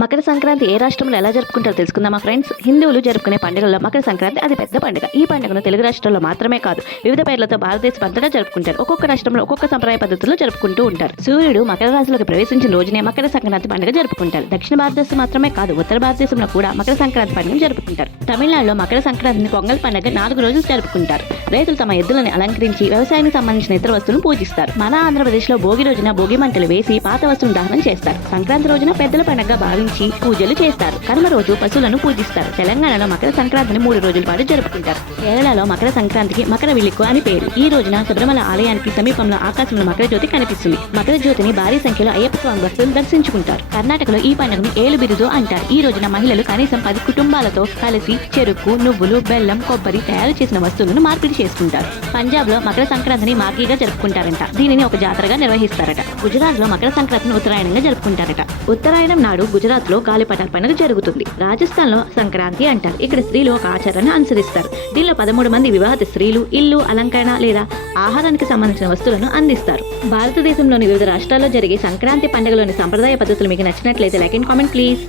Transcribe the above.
మకర సంక్రాంతి ఏ రాష్ట్రంలో ఎలా జరుపుకుంటారో తెలుసుకుందామా ఫ్రెండ్స్. హిందువులు జరుపుకునే పండుగల్లో మకర సంక్రాంతి అది పెద్ద పండుగ. ఈ పండుగను తెలుగు రాష్ట్రాల్లో మాత్రమే కాదు వివిధ పేర్లతో భారతదేశం అంతటా జరుపుకుంటారు. ఒక్కొక్క రాష్ట్రంలో ఒక్కొక్క సంప్రదాయ పద్ధతుల్లో జరుపుకుంటూ ఉంటారు. సూర్యుడు మకర రాశిలోకి ప్రవేశించిన రోజునే మకర సంక్రాంతి పండుగ జరుపుకుంటారు. దక్షిణ భారతదేశం మాత్రమే కాదు ఉత్తర భారతదేశంలో కూడా మకర సంక్రాంతి పండుగ జరుపుకుంటారు. తమిళనాడులో మకర సంక్రాంతిని పొంగల్ పండుగ 4 రోజులు జరుపుకుంటారు. రైతులు తమ ఎద్దులను అలంకరించి వ్యవసాయానికి సంబంధించిన ఇతర వస్తువులను పూజిస్తారు. మన ఆంధ్రప్రదేశ్ లో భోగి రోజున భోగి మంటలు వేసి పాత వస్తువులను దహనం చేస్తారు. సంక్రాంతి రోజున పెద్దల పండుగ భావించి పూజలు చేస్తారు. కనుమ రోజు పశువులను పూజిస్తారు. తెలంగాణలో మకర సంక్రాంతిని 3 రోజుల పాటు జరుపుకుంటారు. కేరళలో మకర సంక్రాంతికి మకర విల్లిక్కు అని పేరు. ఈ రోజున శబరిమల ఆలయానికి సమీపంలో ఆకాశంలో మకర జ్యోతి కనిపిస్తుంది. మకర జ్యోతిని భారీ సంఖ్యలో అయ్యప్ప స్వామి భక్తులు దర్శించుకుంటారు. కర్ణాటకలో ఈ పండుగను ఏలు బిరుదు అంటారు. ఈ రోజున మహిళలు కనీసం 10 కుటుంబాలతో కలిసి చెరుకు, నువ్వులు, బెల్లం, కొబ్బరి తయారు చేసిన వస్తువులను మార్పిడి చేసుకుంటారు. పంజాబ్ లో మకర సంక్రాంతిని మాఘీగా జరుపుకుంటారంట. దీనిని ఒక జాతరగా నిర్వహిస్తారట. గుజరాత్ లో మకర సంక్రాంతిని ఉత్తరాయణంగా జరుపుకుంటారట. ఉత్తరాయణం నాడు గుజరాత్ లో గాలిపటాల పండుగ జరుగుతుంది. రాజస్థాన్ లో సంక్రాంతి అంటారు. ఇక్కడ స్త్రీలు ఒక ఆచారాన్ని అనుసరిస్తారు. దీనిలో 13 మంది వివాహిత స్త్రీలు ఇల్లు, అలంకరణ లేదా ఆహారానికి సంబంధించిన వస్తువులను అందిస్తారు. భారతదేశంలోని వివిధ రాష్ట్రాల్లో జరిగే సంక్రాంతి పండుగలోని సంప్రదాయ పద్ధతులు మీకు నచ్చినట్లయితే లైక్ అండ్ కామెంట్ ప్లీజ్.